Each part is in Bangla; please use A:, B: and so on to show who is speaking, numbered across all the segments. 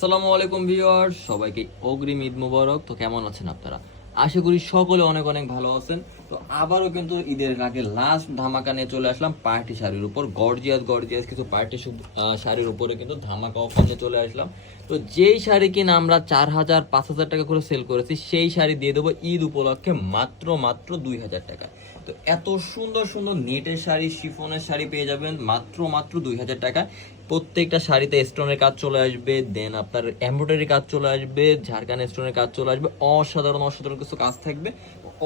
A: আসসালামু আলাইকুম ভিওয়ার সবাইকে অগ্রিম ঈদ মুবারক। তো কেমন আছেন আপনারা? আশা করি সকলে অনেক অনেক ভালো আছেন। তো আবারও কিন্তু ঈদের আগে লাস্ট ধামাকা নিয়ে চলে আসলাম পার্টি শাড়ির উপর গর্জিয়াস গর্জিয়াস কিছু পার্টি শাড়ির উপরে কিন্তু ধামাকা অফার নিয়ে চলে আসলাম। তো যেই শাড়ি কিনা আমরা চার হাজার, পাঁচ হাজার টাকা করে সেল করেছি, সেই শাড়ি দিয়ে দেবো ঈদ উপলক্ষে মাত্র মাত্র দুই হাজার টাকা। তো এত সুন্দর সুন্দর নেটের শাড়ি, শিফনের শাড়ি পেয়ে যাবেন মাত্র মাত্র দুই হাজার টাকা। প্রত্যেকটা শাড়িতে স্টোনের কাজ চলে আসবে দেন আপনার এমব্রয়ডারি কাজ চলে আসবে ঝাড়খান স্টোনের কাজ চলে আসবে। অসাধারণ অসাধারণ কিছু কাজ থাকবে।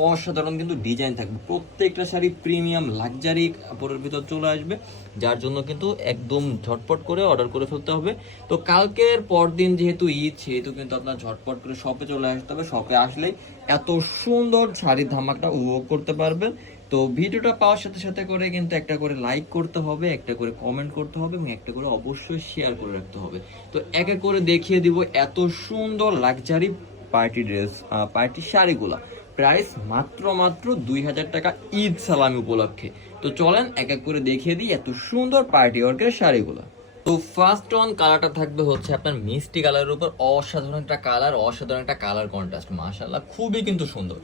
A: অসাধারণ কিন্তু ডিজাইন থাকবে। প্রত্যেকটা শাড়ি প্রিমিয়াম লাক্সারি কাপড়ের ভিতর চলে আসবে, যার জন্য কিন্তু একদম ঝটপট করে অর্ডার করে ফেলতে হবে। তো কালকের পরদিন যেহেতু ঈদ, সেহেতু কিন্তু আপনার ঝটপট করে শপে চলে আসতে হবে। শপে আসলেই এত সুন্দর শাড়ির ধামাকটা উপভোগ করতে পারবেন। তো ভিডিওটা পাওয়ার সাথে সাথে করে কিন্তু একটা করে লাইক করতে হবে, একটা করে কমেন্ট করতে হবে এবং একটা করে অবশ্যই শেয়ার করে রাখতে হবে। তো এক এক করে দেখিয়ে দিব এত সুন্দর লাক্সারি পার্টি ড্রেস পার্টি শাড়িগুলা। প্রাইস মাত্র মাত্র দুই হাজার টাকা ঈদ সালামি উপলক্ষে। তো চলেন এক এক করে দেখিয়ে দিই এত সুন্দর পার্টি ওয়ার্কের শাড়িগুলো। তো ফার্স্ট অন কালারটা থাকবে হচ্ছে আপনার মিষ্টি কালারের উপর অসাধারণ একটা কালার অসাধারণ একটা কালার কন্ট্রাস্ট মাশাল্লাহ খুবই কিন্তু সুন্দর।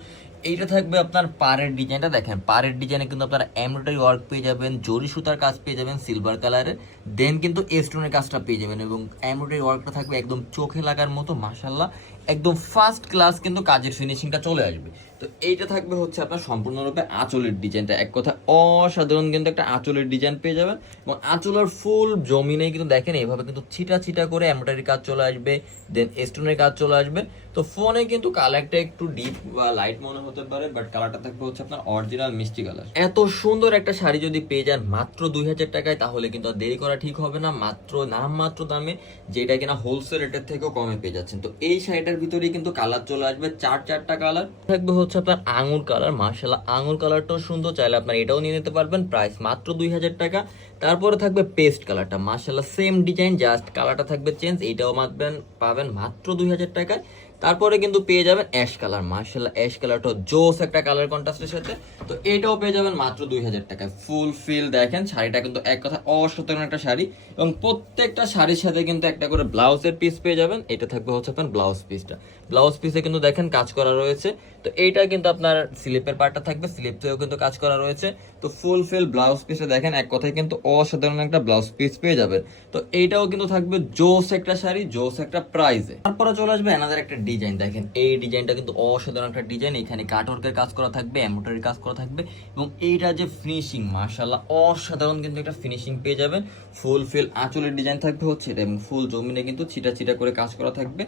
A: এইটা থাকবে আপনার পাড়ের ডিজাইনটা দেখেন। পাড়ের ডিজাইনে কিন্তু আপনারা এমব্রয়ডারি ওয়ার্ক পেয়ে যাবেন, জরি সুতার কাজ পেয়ে যাবেন সিলভার কালারের দেন কিন্তু স্টোনের কাজটা পেয়ে যাবেন এবং এমব্রয়ডারি ওয়ার্কটা থাকবে একদম চোখে লাগার মতো মাশাল্লাহ একদম ফার্স্ট ক্লাস কিন্তু কাজের ফিনিশিংটা চলে আসবে। তো এইটা থাকবে হচ্ছে আপনার সম্পূর্ণরূপে আঁচলের ডিজাইনটা এক কথা, অসাধারণ কিন্তু একটা আঁচলের ডিজাইন পেয়ে যাবেন এবং আঁচলের ফুল জমিনে কিন্তু দেখেন এইভাবে কিন্তু ছিটা ছিটা করে এমব্রয়ডারি কাজ চলে আসবে দেন স্টোনের কাজ চলে আসবে। তো ফোনে কিন্তু কালারটা একটু ডিপ বা লাইট মনে হতে পারে বাট কালারটা থাকবে হচ্ছে আপনার অরিজিনাল মিষ্টি কালার এত সুন্দর একটা শাড়ি যদি পেয়ে যান মাত্র দুই হাজার টাকায়, তাহলে কিন্তু আর দেরি করা ঠিক হবে না। মাত্র, নাম মাত্র দামে, যেটা কিনা হোলসেল রেটের থেকেও কমে পেয়ে যাচ্ছেন। তো এই শাড়িটার ভিতরে কিন্তু কালার চলে আসবে, চার, চারটা কালার। থাকবে হচ্ছে আপনার আঙুর কালার মার্শাল্লাহ আঙুর কালারটাও সুন্দর। চাইলে আপনার এটাও নিয়ে নিতে পারবেন প্রাইস মাত্র দুই হাজার টাকা। তারপরে থাকবে পেস্ট কালারটা মার্শাল্লাহ সেম ডিজাইন জাস্ট কালারটা থাকবে চেঞ্জ এইটাও মাতবেন, পাবেন মাত্র দুই হাজার টাকায়। তারপরে কিন্তু পেয়ে যাবেন অ্যাশ কালার মার্শাল্লাহ অ্যাশ কালারটা জোস একটা কালার কন্ট্রাস্টের সাথে। তো এটাও পেয়ে যাবেন মাত্র দুই হাজার টাকায় ফুল ফিল দেখেন, শাড়িটা কিন্তু এক কথা অসাধারণ একটা শাড়ি। এবং প্রত্যেকটা শাড়ির সাথে কিন্তু একটা করে ব্লাউজের পিস পেয়ে যাবেন। এটা থাকবে হচ্ছে আপনার ব্লাউজ পিসটা ব্লাউজ পিসে কিন্তু দেখেন কাজ করা রয়েছে। তো এইটা কিন্তু আপনার স্লিপের পার্টটা থাকবে স্লিপেও কিন্তু কাজ করা রয়েছে। তো ফুল ফিল ব্লাউজ পিসে দেখেন, এক কথায় কিন্তু অসাধারণ একটা ব্লাউজ পিস পেয়ে যাবেন। তো এইটাও কিন্তু থাকবে জোস একটা শাড়ি, জোস একটা প্রাইজে তারপরে চলে আসবে এনাদের একটা ডিজাইন দেখেন, এই ডিজাইনটা কিন্তু অসাধারণ একটা ডিজাইন এখানে কাটওয়ার্কের কাজ করা থাকবে এমোটারির কাজ করা থাকবে, এবং এইটা যে ফিনিশিং মার্শাল্লাহ অসাধারণ কিন্তু একটা ফিনিশিং পেয়ে যাবেন। ফুল ফিল আঁচলের ডিজাইন থাকবে হচ্ছে এবং ফুল জমিনে কিন্তু ছিটা ছিটা করে কাজ করা থাকবে,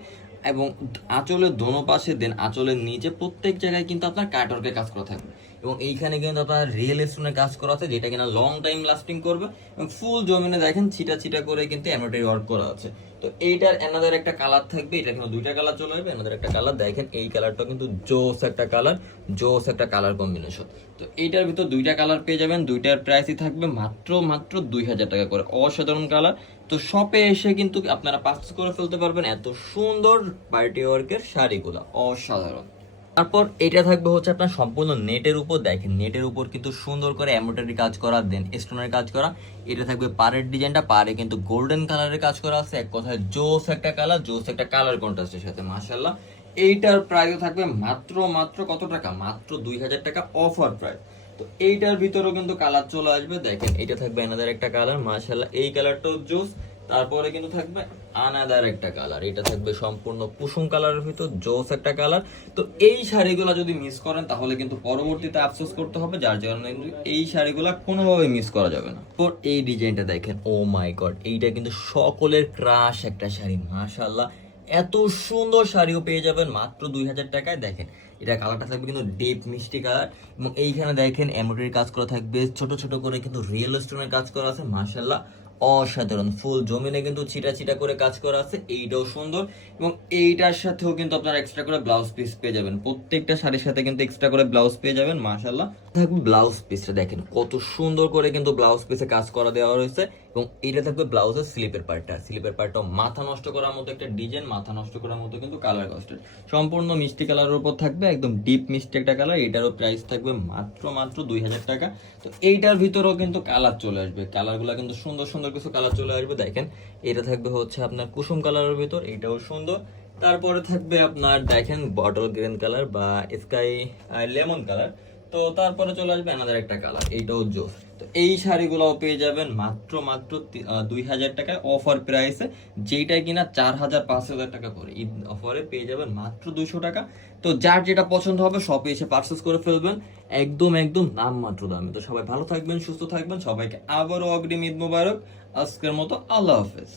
A: এবং আঁচলের দোনো পাশে, দেন আঁচলের নিচে প্রত্যেক জায়গায় কিন্তু আপনার কাটওয়ার্কের কাজ করা থাকবে। এবং এইখানে কিন্তু আপনার রিয়েল স্টোনের কাজ করা আছে, যেটা কিনা লং টাইম লাস্টিং করবে এবং ফুল জমিনে দেখেন ছিটা ছিটা করে কিন্তু এমব্রয়ডারি ওয়ার্ক করা আছে। তো এইটার এনাদের একটা কালার থাকবে, এটা কিন্তু দুইটা কালার চলে আসবে এনাদের একটা কালার দেখেন এই কালারটা কিন্তু জোস একটা কালার জোস একটা কালার কম্বিনেশন তো এইটার ভিতর দুইটা কালার পেয়ে যাবেন, দুইটার প্রাইসই থাকবে মাত্র মাত্র দুই হাজার টাকা করে, অসাধারণ কালার তো শপে এসে কিন্তু আপনারা পার্চেস করে ফেলতে পারবেন এত সুন্দর পার্টি ওয়ার্কের শাড়িগুলো, অসাধারণ। তারপর এটা থাকবে হচ্ছে আপনার সম্পূর্ণ নেটের উপর। দেখেন, নেটের উপর কিন্তু সুন্দর করে এমব্রয়ডারি কাজ করা দেন স্টোনের কাজ করা। এটা থাকবে পাড়ের ডিজাইনটা, পাড়ে কিন্তু গোল্ডেন কালারের কাজ করা আছে। এক কথায় জোস একটা কালার জোস একটা কালার কন্ট্রাস্টের সাথে মাশাল্লাহ এইটার প্রাইস থাকবে মাত্র মাত্র কত টাকা? মাত্র দুই হাজার টাকা অফার প্রাইস তো এইটার ভিতরেও কিন্তু কালার চলে আসবে। দেখেন, এটা থাকবে এনাদের একটা কালার মাশাল্লাহ এই কালারটাও জোস। তারপরে কিন্তু থাকবে আনাদার একটা কালার এটা থাকবে সম্পূর্ণ কুসুম কালারের ভিতর, জোস একটা কালার তো এই শাড়িগুলো যদি মিস করেন, তাহলে কিন্তু পরবর্তীতে আফসোস করতে হবে, যার জন্য কিন্তু এই শাড়িগুলো কোনোভাবে মিস করা যাবে না। তো এই ডিজাইনটা দেখেন ও মাই গড এইটা কিন্তু সকলের ক্রাশ একটা শাড়ি মাশাল্লাহ এত সুন্দর শাড়িও পেয়ে যাবেন মাত্র দুই হাজার টাকায়। দেখেন, এটা কালারটা থাকবে কিন্তু ডিপ মিষ্টি কালার এবং এইখানে দেখেন এমব্রয়ডারি কাজ করা থাকবে, ছোট ছোট করে কিন্তু রিয়েল স্টোনের কাজ করা আছে মাশাল্লাহ অসাধারণ। ফুল জমিনে কিন্তু ছিটা ছিটা করে কাজ করা আছে, এইটাও সুন্দর। এবং এইটার সাথেও কিন্তু আপনারা এক্সট্রা করে ব্লাউজ পিস পেয়ে যাবেন। প্রত্যেকটা শাড়ির সাথে কিন্তু এক্সট্রা করে ব্লাউজ পেয়ে যাবেন মাশাল্লাহ থাকবে ব্লাউজ পিসটা দেখেন কত সুন্দর করে কিন্তু ব্লাউজ পিসে কাজ করা দেওয়া রয়েছে এবং এটা থাকবে ব্লাউজের স্লিপের পার্টটা স্লিপের পার্টটা মাথা নষ্ট করার মতো একটা ডিজাইন মাথা নষ্ট করার মতো কিন্তু কালার কস্টেড সম্পূর্ণ মিষ্টি কালারের উপর থাকবে, একদম ডিপ মিষ্টি একটা কালার এটারও প্রাইস থাকবে মাত্র মাত্র দুই হাজার টাকা। তো এইটার ভিতরেও কিন্তু কালার চলে আসবে। কালারগুলো কিন্তু সুন্দর সুন্দর কিছু কালার চলে আসবে, দেখেন। এটা থাকবে হচ্ছে আপনার কুসুম কালারের ভিতর, এটাও সুন্দর। তারপরে থাকবে আপনার, দেখেন বটল গ্রিন কালার বা স্কাই লেমন কালার তো তারপরে চলে আসবে আনাদার একটা কালার এইটাও জোস। তো এই শাড়িগুলোও পেয়ে যাবেন মাত্র মাত্র দুই হাজার টাকায় অফার প্রাইসে যেইটা কিনা চার হাজার, পাঁচ হাজার টাকা করে। ঈদ অফারে পেয়ে যাবেন মাত্র দুইশো টাকা। তো যার যেটা পছন্দ হবে শপে এসে পার্চেস করে ফেলবেন। একদম একদম নাম মাত্র দামে। তো সবাই ভালো থাকবেন, সুস্থ থাকবেন। সবাইকে আবারও অগ্রিম ঈদ মোবারক। আজকের মতো আল্লাহ হাফেজ।